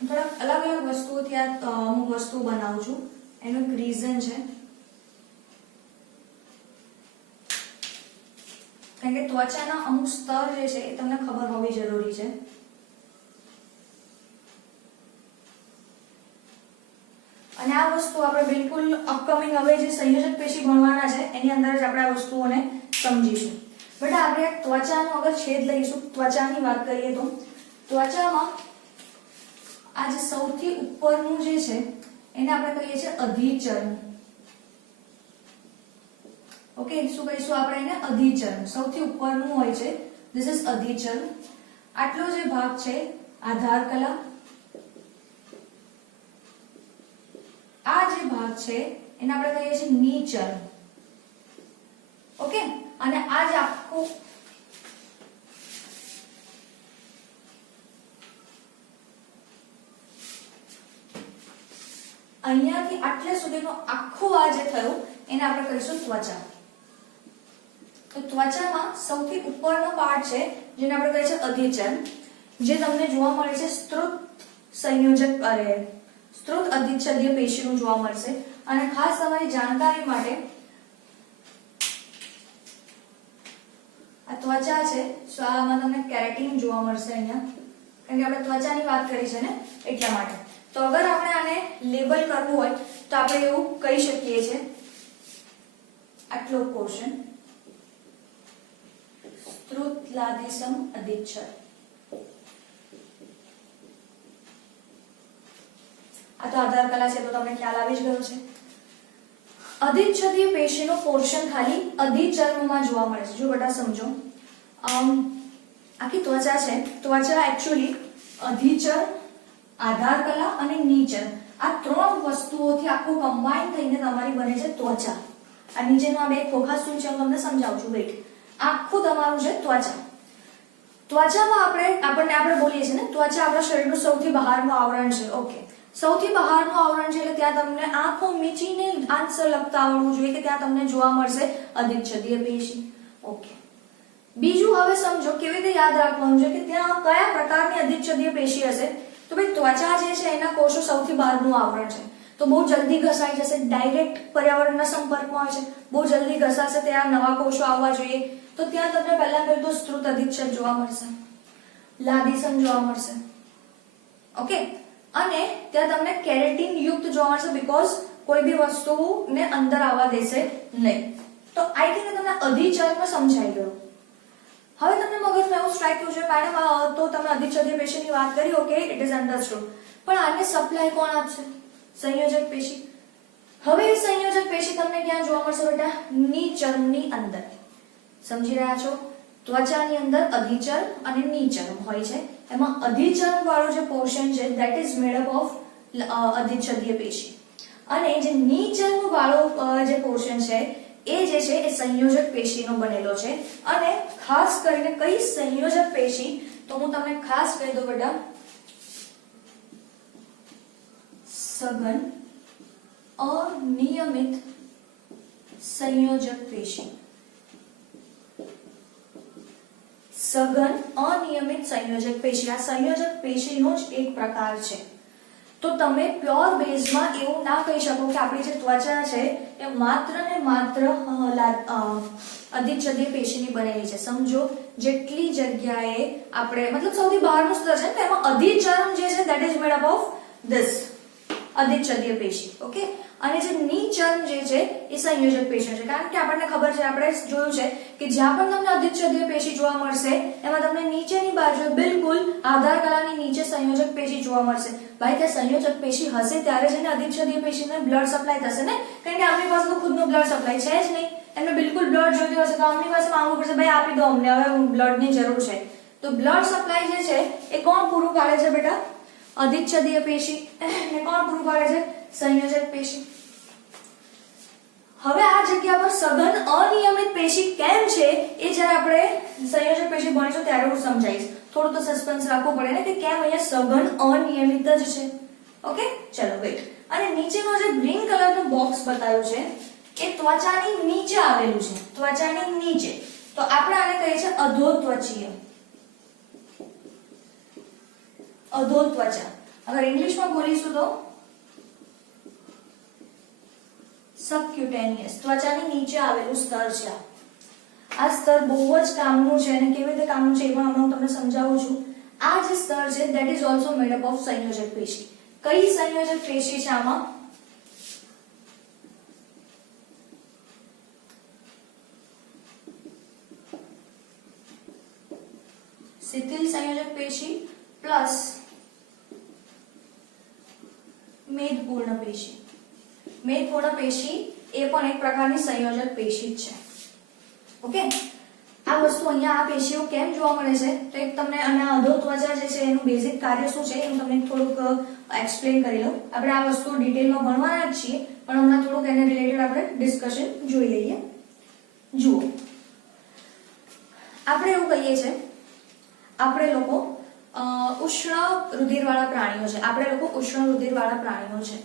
થોડાક અલગ અલગ વસ્તુઓથી આ અમુક વસ્તુ બનાવું છું. એનું એક રીઝન છે, કારણ કે ત્વચાના અમુક સ્તર જે છે એ તમને ખબર હોવી જરૂરી છે. અને આ વસ્તુ આપણે બિલકુલ અપકમિંગ હવે જે સંયોજક પેશી ભણવાના છે એની અંદર જ આપણે આ વસ્તુઓને સમજીશું. બટ આપણે ત્વચાનો અગર છેદ લઈશું, ત્વચાની વાત કરીએ તો ત્વચામાં આ જે સૌથી ઉપરનું જે છે એને આપણે કહીએ છીએ અધિચર્મ. ઓકે, શું કહીશું આપણે એને? અધિચર્મ. સૌથી ઉપરનું હોય છે, ધીસ ઇઝ અધિચર્મ. આટલો જે ભાગ છે આધાર કલા, આ જે ભાગ છે એને આપણે કહીએ છીએ નીચર્મ. ઓકે, અને આ જે આખું અહીંયાથી આટલે સુધીનો આખું આ જે થયું એને આપણે કહીશું ત્વચા. તો ત્વચામાં સૌથી ઉપરનો પાર્ટ છે જેને આપણે કહીએ છીએ અધિચર્મ, જે તમને જોવા મળે છે સ્ત્રુત અધિચ્છદીય પેશીનું જોવા મળશે. અને ખાસ તમારી જાણકારી માટે આ ત્વચા છે, તો આમાં તમને કેરાટિન જોવા મળશે અહીંયા, કારણ કે આપણે ત્વચાની વાત કરી છે ને એટલા માટે. તો અગર આપણે આને લેબલ કરવું હોય તો આપણે એવું કહી શકીએ છીએ, આટલો પોર્શન સ્ત્રુતલાદિસમ અધિચ્છદ. આ તો આધાર કલા છે, તો તમને ખ્યાલ આવી જ ગયો છે. અધિચ્છદીય પેશીનો પોર્શન ખાલી અધિચર્મમાં જોવા મળે છે. જો બેટા સમજો, આખી ત્વચા છે, ત્વચા એકચ્યુઅલી અધિચર્મ, આધાર કલા અને નીચર્મ, આ ત્રણ વસ્તુઓથી આખું કમ્બાઈન થઈને તમારી બને છે ત્વચા. આ નીચેનો આ બે ખોખા શું છે હું તમને સમજાવું છું. વેટ, આખું તમારું છે ત્વચા. ત્વચામાં આપણે બોલીએ છીએ ને, ત્વચા આપણા શરીરનું સૌથી બહારનું આવરણ છે. ઓકે, સૌથી બહારનું આવરણ છે એટલે ત્યાં તમને આંખો મીચીને આન્સર લખતા આવડવું જોઈએ કે ત્યાં તમને જોવા મળશે અધિચ્છદીય પેશી. ઓકે, બીજું હવે સમજો કેવી રીતે યાદ રાખવાનું છે કે ત્યાં કયા પ્રકારની અધિચ્છદીય પેશી હશે. તો ભાઈ ત્વચા જે છે એના કોષો સૌથી બહારનું આવરણ છે, તો બહુ જલ્દી ઘસાઈ જશે, ડાયરેક્ટ પર્યાવરણના સંપર્કમાં હોય છે, બહુ જલ્દી ઘસાશે, ત્યાં નવા કોષો આવવા જોઈએ. તો ત્યાં તમને પહેલા તો સ્ત્રુત અધિચ્છદ જોવા મળશે, લાદિસમ જોવા મળશે. ઓકે, અને ત્યાં તમને કેરેટિન યુક્ત જોવા મળશે, બીકોઝ કોઈ બી વસ્તુને અંદર આવવા દેશે નહીં. તો આઈ થિંક તમને અધિચર્મ સમજાઈ ગયો. હવે તમને મગજમાં એવું સ્ટ્રાઇક થયું છે, મેડમ તો તમે અધિચ્છદીય પેશીની વાત કરી, ઓકે ઇટ ઇઝ અન્ડરસ્ટુડ, પણ આને સપ્લાય કોણ આપશે? સંયોજક પેશી. હવે એ સંયોજક પેશી તમને ક્યાં જોવા મળશે બેટા? નીચર્મની અંદર. સમજી રહ્યા છો? ત્વચાની અંદર અધિચર્મ અને નીચર્મ હોય છે. એમાં અધિચર્મ વાળો જે પોર્શન છે that is made up of અધિચ્છદીય પેશી, અને જે નીચર્મ વાળો જે પોર્શન છે એ જે છે એ સંયોજક પેશીનો બનેલો છે. અને ખાસ કરીને કઈ સંયોજક પેશી, તો હું તમને ખાસ કહી દઉં બેટા, સઘન અનિયમિત સંયોજક પેશી. સઘન અનિયમિત સંયોજક પેશી આ સંયોજક પેશીનો જ એક પ્રકાર છે. તો તમે પ્યોર બેઝમાં એવું ના કહી શકો કે આપણી જે ત્વચા છે એ માત્ર ને માત્ર અધિચ્છદીય પેશીની બનેલી છે. સમજો જેટલી જગ્યાએ આપણે મતલબ સૌથી બહારનું સ્તર છે ને એમાં અધિચર્મ જે છે that is made up of this. અધિચ્છદીય પેશી. ઓકે, અને જે નિચર્મ જે છે એ સંયોજક પેશી છે. કારણ કે આપણને ખબર છે, આપણે જોયું છે કે જ્યાં પણ તમને અધિચ્છદીય પેશી જોવા મળશે એમાં તમને નીચેની બાજુ બિલકુલ આધાર કલાની નીચે સંયોજક પેશી જોવા મળશે. ભાઈ કે સંયોજક પેશી હશે ત્યારે જ એને અધિચ્છદીય પેશીને બ્લડ સપ્લાય થશે ને, કારણ કે આપણી પાસે તો ખુદનો બ્લડ સપ્લાય છે જ નહીં. એમને બિલકુલ બ્લડ જોઈતું હશે તો આપણી પાસે માંગવું પડશે, ભાઈ આપી દો અમને, હવે બ્લડની જરૂર છે. તો બ્લડ સપ્લાય જે છે એ કોણ પૂરું પાડે છે બેટા? અધિચ્છદીય પેશી. ને કોણ પૂરું પાડે છે? સંયોજક પેશી. હવે આ જગ્યા પર સઘન અનિયમિત પેશી કેમ છે એ જ્યારે આપણે સંયોજક પેશી ભણીશું ત્યારે હું સમજાવીશ. થોડું તો સસ્પેન્સ રાખવું પડે ને કે કેમ અહીંયા સઘન અનિયમિત જ છે. ઓકે, ચલો વેટ. અને નીચેનો જે ગ્રીન કલરનો બોક્સ બતાવ્યો છે એ ત્વચાની નીચે આવેલું છે. ત્વચાની નીચે. તો આપણે આને કહીએ છીએ અધોત્વચીય. અધોત્વચા. અગર ઇંગ્લિશમાં બોલીશું તો સબક્યુટેનિયસ. ત્વચાની નીચે આવેલું સ્તર છે. આ સ્તર બહુ જ કામનું છે અને કેવી રીતે કામનું છે એ પણ હમણાં હું તમને સમજાવું છું. આ જે સ્તર છે that is also made up of સંયોજક પેશી. કઈ સંયોજક પેશી છે આમાં? શિથિલ સંયોજક પેશી પ્લસ મેદપૂર્ણ પેશી. મેદપૂર્ણ પેશી એ પણ એક પ્રકારની સંયોજક પેશી જ છે. ઓકે, આ વસ્તુ અહીંયા આ પેશીઓ કેમ જોવા મળે છે તો એક તમને અને અધોત્વચા જે છે એનું બેઝિક કાર્ય શું છે હું તમને થોડુંક એક્સપ્લેન કરી લઉં. આપણે આ વસ્તુ ડિટેલમાં ભણવાના જ છીએ પણ હમણાં થોડુંક એને રિલેટેડ આપણે ડિસ્કશન જોઈ લઈએ. જુઓ, આપણે એવું કહીએ છીએ આપણે લોકો ઉષ્ણ રુધિરવાળા પ્રાણીઓ છે. આપણે લોકો ઉષ્ણ રુધિરવાળા પ્રાણીઓ છે.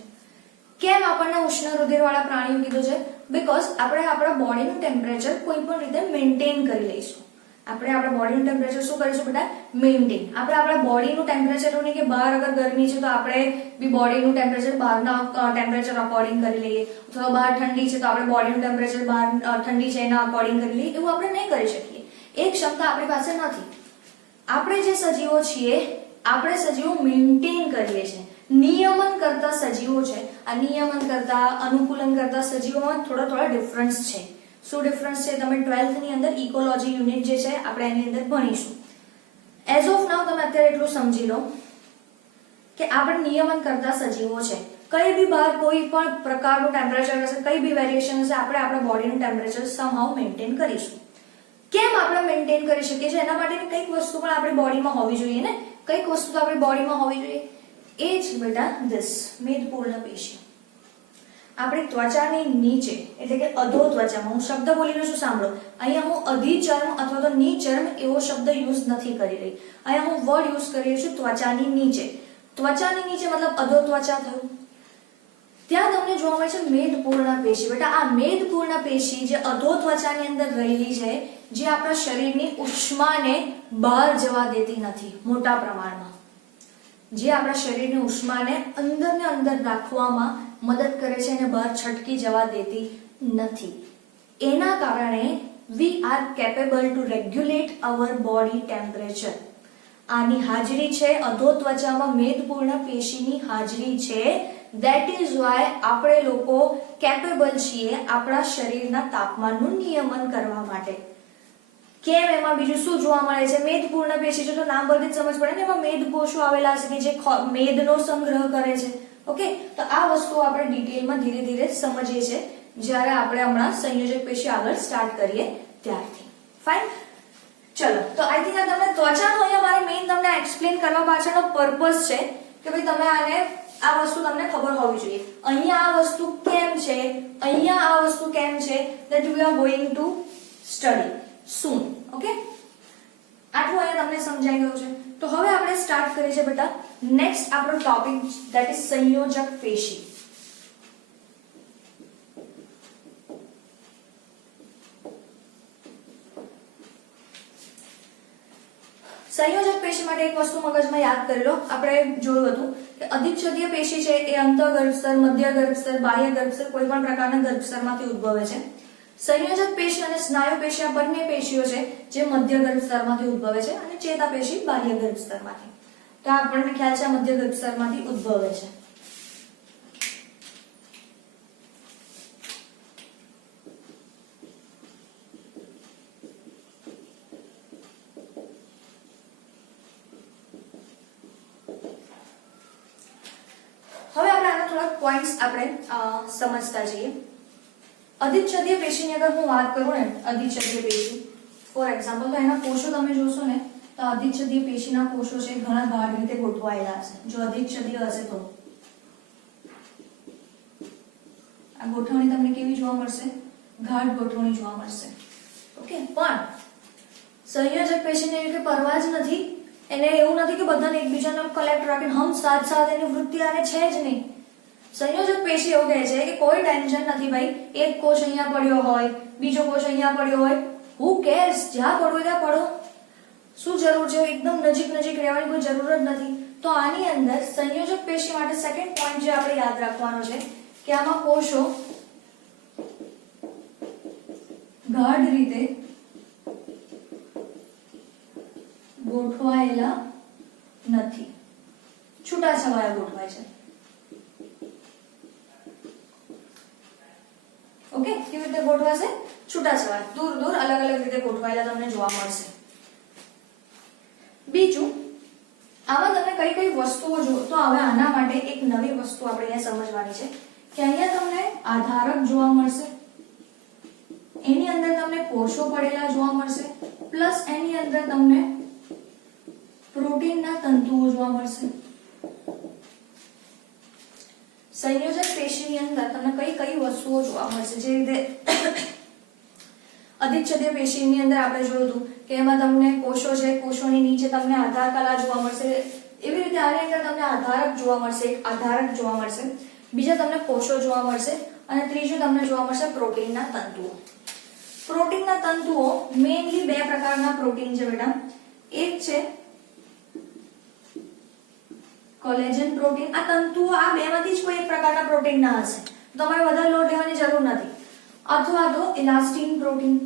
કેમ આપણને ઉષ્ણ રુધિરવાળા પ્રાણીઓ કીધું છે? બીકોઝ આપણે આપણા બોડીનું ટેમ્પરેચર કોઈ પણ રીતે મેન્ટેન કરી લઈશું. આપણે આપણા બોડીનું ટેમ્પરેચર શું કરીશું બેટા? મેન્ટેન. આપણે આપણા બોડીનું ટેમ્પરેચર નહીં કે બહાર અગર ગરમી છે તો આપણે બી બોડીનું ટેમ્પરેચર બહારના ટેમ્પરેચર અકોર્ડિંગ કરી લઈએ, અથવા બહાર ઠંડી છે તો આપણે બોડીનું ટેમ્પરેચર બહાર ઠંડી છે એના અકોર્ડિંગ કરી લઈએ. એવું આપણે નહીં કરી શકીએ. એ ક્ષમતા આપણી પાસે નથી. આપણે જે સજીવો છીએ આપણે સજીવો મેન્ટેન કરીએ છીએ. નિયમન કરતા સજીવો છે. આ નિયમન કરતા અનુકૂલન કરતા સજીવોમાં થોડા ડિફરન્સ છે. શું ડિફરન્સ છે? તમે 12th ની અંદર ઇકોલોજી યુનિટ જે છે આપણે એની અંદર ભણીશું. એઝ ઓફ નાઉ તમે અત્યારે એટલું સમજી લો કે આપણે નિયમન કરતા સજીવો છે. કઈ બી બહાર કોઈ પણ પ્રકારનું ટેમ્પરેચર હશે, કઈ બી વેરિએશન હશે, આપણે આપણા બોડીનું ટેમ્પરેચર સમહાઉ મેન્ટેન કરીશું. કેમ આપણે મેન્ટેન કરી શકીએ છીએ? એના માટેની કઈક વસ્તુ પણ આપણી બોડીમાં હોવી જોઈએ ને. કઈક વસ્તુ તો આપણી બોડીમાં હોવી જોઈએ. એ જ બેટા ધીસ મેદપૂર્ણ પેશી. આપણી ત્વચાની નીચે એટલે કે અધોત્વચામાં, હું શબ્દ બોલી રહ્યો છું સાંભળો. અહીંયા હું અધિચર્મ અથવા તો નિચર્મ એવો શબ્દ યુઝ નથી કરી રહી. અહીંયા હું વર્ડ યુઝ કરી રહી છું ત્વચાની નીચે. ત્વચાની નીચે મતલબ અધોત્વચા થયું. ત્યાં તમને જોવા મળે છે મેદપૂર્ણ પેશી. બેટા આ મેદપૂર્ણ પેશી જે અધોત્વચાની અંદર રહેલી છે, જે આપણા શરીરની ઉષ્માને બહાર જવા દેતી નથી મોટા પ્રમાણમાં, જે આપણા શરીરની ઉષ્માને અંદર ને અંદર રાખવામાં મદદ કરે છે અને બહાર છટકી જવા દેતી નથી. એના કારણે we are capable to regulate our body temperature. આની હાજરી છે અધોત્વચામાં, મેદપૂર્ણ પેશીની હાજરી છે. that is why આપણે લોકો કેપેબલ છીએ આપણા શરીરના તાપમાનનું નિયમન કરવા માટે. કેમ? એમાં બીજું શું જોવા મળે છે? મેદપૂર્ણ પેશી છે તો નામ પરથી જ સમજ પડે ને એમાં મેદકોષો આવેલા છે કે જે મેદનો સંગ્રહ કરે છે. ઓકે, તો આ વસ્તુ આપણે ડિટેલમાં ધીરે ધીરે સમજીએ છીએ જ્યારે આપણે હમણાં સંયોજક પેશી આગળ સ્ટાર્ટ કરીએ ત્યારથી. ફાઇન, ચલો. તો આઈ થિંક આ તમને ત્વચાનો અહીંયા મારે મેઇન તમને એક્સપ્લેન કરવા પાછળનો પર્પસ છે કે ભાઈ તમે આને આ વસ્તુ તમને ખબર હોવી જોઈએ. અહીંયા આ વસ્તુ કેમ છે, અહીંયા આ વસ્તુ કેમ છે, that we are going to study soon. Okay, આટલું અહીંયા તમને સમજાઈ ગયું છે. તો હવે આપણે સ્ટાર્ટ કરીએ છીએ બેટા નેક્સ્ટ આપણો ટોપિક, that is સંયોજક પેશી. સંયોજક પેશી માટે એક વસ્તુ મગજમાં યાદ કરી લો. આપણે જોયું હતું કે અધિચ્છદીય પેશી છે એ અંતઃગર્ભસ્તર, મધ્ય ગર્ભસ્તર, બાહ્ય ગર્ભસ્તર કોઈ પણ પ્રકારના ગર્ભસ્તરમાંથી ઉદ્ભવે છે. સંયોજક પેશી અને સ્નાયુ પેશી આ બંને પેશીઓ છે જે મધ્ય ગર્ભસ્તરમાંથી ઉદ્ભવે છે અને ચેતાપેશી બાહ્ય ગર્ભસ્તરમાંથી. તો આપણને ખ્યાલ છે મધ્ય ગર્ભસ્તરમાંથી ઉદ્ભવે છે. પોઈન્ટ્સ આપણે સમજતા જઈએ. અધિચ્છદીય પેશીની અગર હું વાત કરું ને, અધિચ્છદીય પેશી ફોર એક્ઝામ્પલ, તો એના કોષો તમે જોશો ને તો અધિચ્છદીય પેશીના કોષો છે ઘણા ગાઢ રીતે ગોઠવાયેલા હશે. જો અધિચ્છદીય હશે તો આ ગોઠવણી તમને કેવી જોવા મળશે? ગાઢ ગોઠવણી જોવા મળશે. ઓકે, પણ સંયોજક પેશીને એવી કે પરવા જ નથી. એને એવું નથી કે બધાને એકબીજાને કલેક્ટ રાખીને હમ સાથ સાથ એની વૃત્તિ આને છે જ નહીં. સંયોજક પેશી એવું કહે છે કે કોઈ ટેન્શન નથી ભાઈ, એક કોષ અહીંયા પડ્યો હોય, બીજો કોષ અહીંયા પડ્યો હોય, હુ કેર્સ, જ્યાં પડો ત્યાં પડો, શું જરૂર છે એકદમ નજીક નજીક રહેવાની કોઈ જરૂર જ નથી. તો આની અંદર સંયોજક પેશી માટે સેકન્ડ પોઈન્ટ જે આપણે યાદ રાખવાનો છે કે આમાં કોષો ગાઢ રીતે ગોઠવાયેલા નથી, છૂટાછવાયા ગોઠવાય છે. ઓકે, કેવી રીતે ગોઠવાશે? છૂટાછવાયા, દૂર દૂર અલગ અલગ રીતે ગોઠવાયેલા તમને જોવા મળશે. બીજું, આમાં તમને કઈ કઈ વસ્તુઓ જો, તો હવે આના માટે એક નવી વસ્તુ આપણે અહીંયા સમજવાની છે કે અહીંયા તમને આધારક જોવા મળશે, એની અંદર તમને કોષો પડેલા જોવા મળશે, પ્લસ એની અંદર તમને પ્રોટીનના તંતુઓ જોવા મળશે. સંયોજક પેશીની અંદર તમને કઈ કઈ વસ્તુઓ જોવા મળશે? જે રીતે અધિચ્છદીય પેશીની અંદર આપણે જોયું હતું કે એમાં તમને કોષો છે, કોષોની નીચે તમને આધાર કલા જોવા મળશે. એવી રીતે આની અંદર તમને આધારક જોવા મળશે, એક આધારક જોવા મળશે, બીજા તમને કોષો જોવા મળશે અને ત્રીજું તમને જોવા મળશે પ્રોટીનના તંતુઓ. પ્રોટીનના તંતુઓ મેઇનલી બે પ્રકારના પ્રોટીન છે બેટા. એક છે કોલેજન પ્રોટીન. આ તંતુઓ આ બેમાંથી જ કોઈ એક પ્રકારના પ્રોટીન ના હશે, તમારે વધારે લોડ લેવાની જરૂર નથી. અથવા તો ઇલાસ્ટિન પ્રોટીન.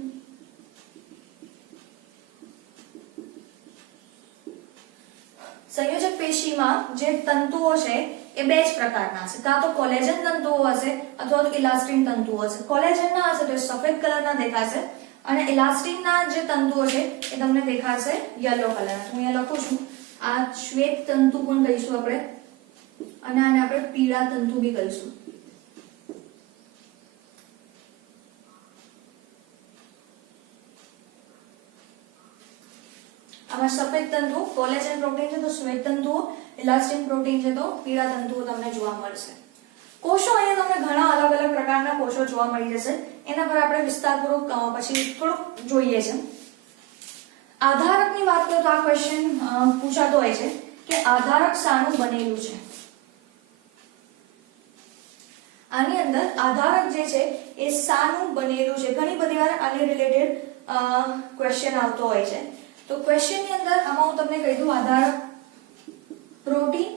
સંયોજક પેશીમાં જે તંતુઓ છે એ બે જ પ્રકારના હશે, કાં તો કોલેજન તંતુઓ હશે અથવા તો ઇલાસ્ટિન તંતુઓ હશે. કોલેજન ના હશે તો સફેદ કલરના દેખાશે અને ઇલાસ્ટિન ના જે તંતુઓ છે એ તમને દેખાશે યલો કલરના. હું અહીંયા લખું છું, આ શ્વેત તંતુ પણ કહીશું આપણે અને આને આપણે પીળા તંતુ બી કહીશું. આમાં સફેદ તંતુ કોલેજન પ્રોટીન છે તો શ્વેત તંતુઓ, ઇલાસ્ટિન પ્રોટીન છે તો પીળા તંતુઓ તમને જોવા મળશે. કોષો અહીંયા તમને ઘણા અલગ અલગ પ્રકારના કોષો જોવા મળી જશે, એના પર આપણે વિસ્તારપૂર્વક પછી થોડુંક જોઈએ છે. આધારકની વાત કરીએ તો આ ક્વેશ્ચન પૂછાતો હોય છે કે આધારક શાનું બનેલું છે. આની અંદર આધારક જે છે એ શાનું બનેલું છે. ઘણી બધી વાર આની રિલેટેડ ક્વેશ્ચન આવતો હોય છે. તો ક્વેશ્ચનની અંદર આમાં હું તમને કહી દઉં, આધારક પ્રોટીન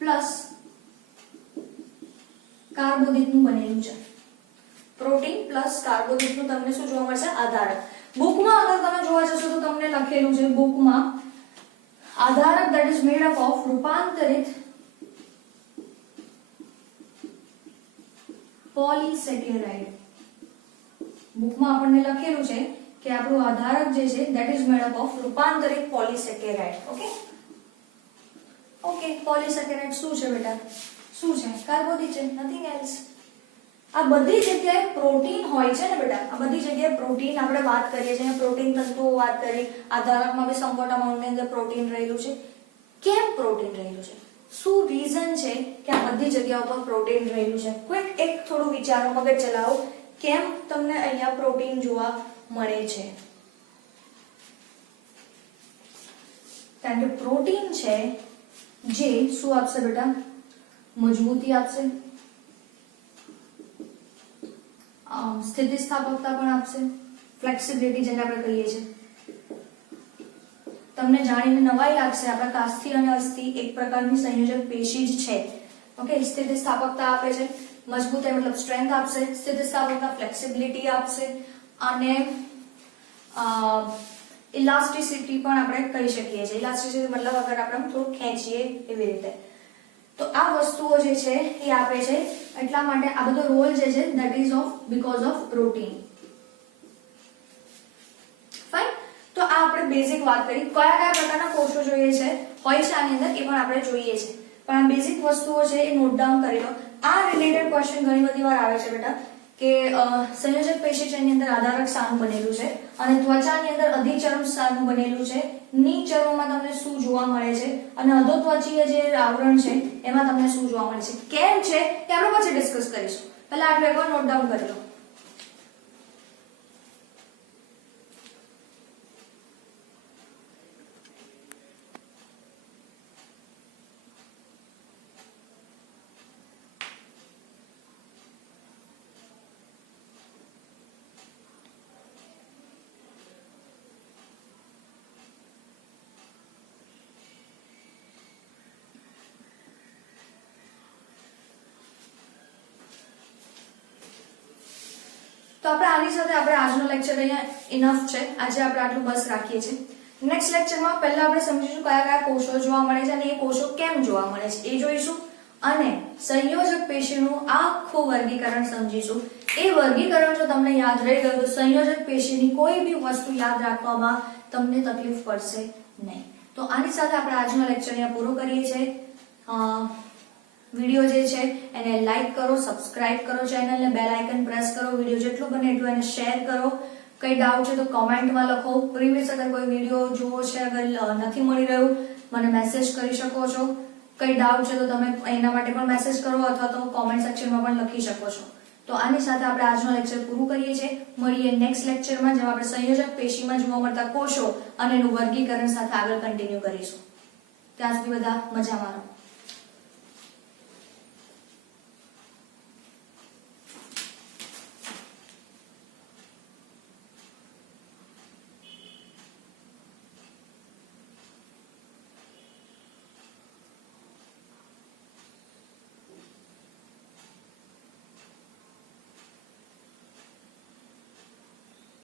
પ્લસ કાર્બોદિતનું બનેલું છે. પ્રોટીન પ્લસ કાર્બોદિતનું તમને શું જોવા મળશે? આધારક. બુકમાં અગર તમે જોવા જશો તો તમને લખેલું છે બુકમાં આધારક that is made up of રૂપાંતરિત પોલીસેકેરાઇડ. બુકમાં આપણને લખેલું છે કે આપણું આધારક જે છે that is made up of રૂપાંતરિત પોલીસેકેરાઇડ. ઓકે ઓકે, પોલીસેકેરાઇડ શું છે બેટા? શું છે? કાર્બોદિત છે, નથિંગ એલ્સ. આ બધી જગ્યાએ પ્રોટીન હોય છે ને બેટા, આ બધી જગ્યાએ પ્રોટીન આપણે વાત કરીએ છીએ, પ્રોટીન તંતુઓ વાત કરી, આધારકમાં બી સમવોટ અમાઉન્ટની અંદર પ્રોટીન રહેલું છે. કેમ પ્રોટીન રહેલું છે? શું રીઝન છે કે આ બધી જગ્યાઓ પર પ્રોટીન રહેલું છે? ક્વિક એક થોડું વિચારો, મગજ ચલાવો, કેમ તમને અહીંયા પ્રોટીન જોવા મળે છે? કારણ કે પ્રોટીન છે જે શું આપશે બેટા? મજબૂતી આપશે, સ્થિતિસ્થાપકતા પણ આપશે, ફ્લેક્સિબિલિટી જેને આપણે કહીએ છીએ. તમને જાણીને નવાઈ લાગશે, આપણા કાસ્થિ અને અસ્થિ એક પ્રકારની સંયોજક પેશી જ છે. ઓકે, સ્થિતિસ્થાપકતા આપે છે, મજબૂતાઈ મતલબ સ્ટ્રેન્થ આપશે, સ્થિતિસ્થાપકતા ફ્લેક્સિબિલિટી આપશે અને ઇલાસ્ટિસિટી પણ આપણે કહી શકીએ છીએ. ઇલાસ્ટિસિટી મતલબ અગર આપણે થોડું ખેંચીએ એવી રીતે. તો આ વસ્તુઓ જે છે એ આપે છે, એટલા માટે આ બધો રોલ જે છે that is of because of protein. Fine. તો આ આપણે બેઝિક વાત કરી, કયા કયા પ્રકારના કોષો જોઈએ છે હોય છે આની અંદર એ પણ આપણે જોઈએ છે, પણ આ બેઝિક વસ્તુઓ છે એ નોટ ડાઉન કરી લો. આ રિલેટેડ ક્વેશ્ચન ઘણી બધી વાર આવે છે બેટા કે સંયોજક પેશી છે એની અંદર આધારક સ્થાન બનેલું છે અને ત્વચાની અંદર અધિચર્મ સ્થાન બનેલું છે. નિચર્મમાં તમને શું જોવા મળે છે અને અધોત્વચીય જે આવરણ છે એમાં તમને શું જોવા મળે છે, કેમ છે એ આપણે પછી ડિસ્કસ કરીશું. પહેલા આટલું એકવાર નોટ ડાઉન કરી લો. તો આપણે આની સાથે આપણે આજનો લેક્ચર અહીંયા ઇનફ છે. આજે આપણે આટલું બસ રાખીએ છીએ. નેક્સ્ટ લેક્ચરમાં પહેલા આપણે સમજીશું કયા કયા કોષો જોવા મળે છે અને એ કોષો કેમ જોવા મળે છે એ જોઈશું અને સંયોજક પેશીનું આખું વર્ગીકરણ સમજીશું. એ વર્ગીકરણ જો તમને યાદ રહી ગયું તો સંયોજક પેશીની કોઈ બી વસ્તુ યાદ રાખવામાં તમને તકલીફ પડશે નહીં. તો આની સાથે આપણે આજનો લેક્ચર અહીંયા પૂરો કરીએ છીએ. વિડિયો જે છે એને લાઈક કરો, સબસ્ક્રાઇબ કરો ચેનલને, બેલ આઇકન પ્રેસ કરો, વિડિયો જેટલું બને એટલું એને શેર કરો. કઈ ડાઉટ છે તો કમેન્ટમાં લખો. પ્રીવિયસ અગર કોઈ વિડિયો જોવો છે, અગર નથી મળી રહ્યું મને મેસેજ કરી શકો છો. કઈ ડાઉટ છે તો તમે એના માટે પણ મેસેજ કરો અથવા તો કોમેન્ટ સેક્શનમાં પણ લખી શકો છો. તો આની સાથે આપણે આજનો લેક્ચર પૂરું કરીએ છીએ. મળીએ નેક્સ્ટ લેક્ચરમાં જેમાં આપણે સંયોજક પેશીમાં જોવા મળતા કોષો અને એનું વર્ગીકરણ સાથે આગળ કન્ટિન્યુ કરીશું. ત્યાં સુધી બધા મજામાં રહો.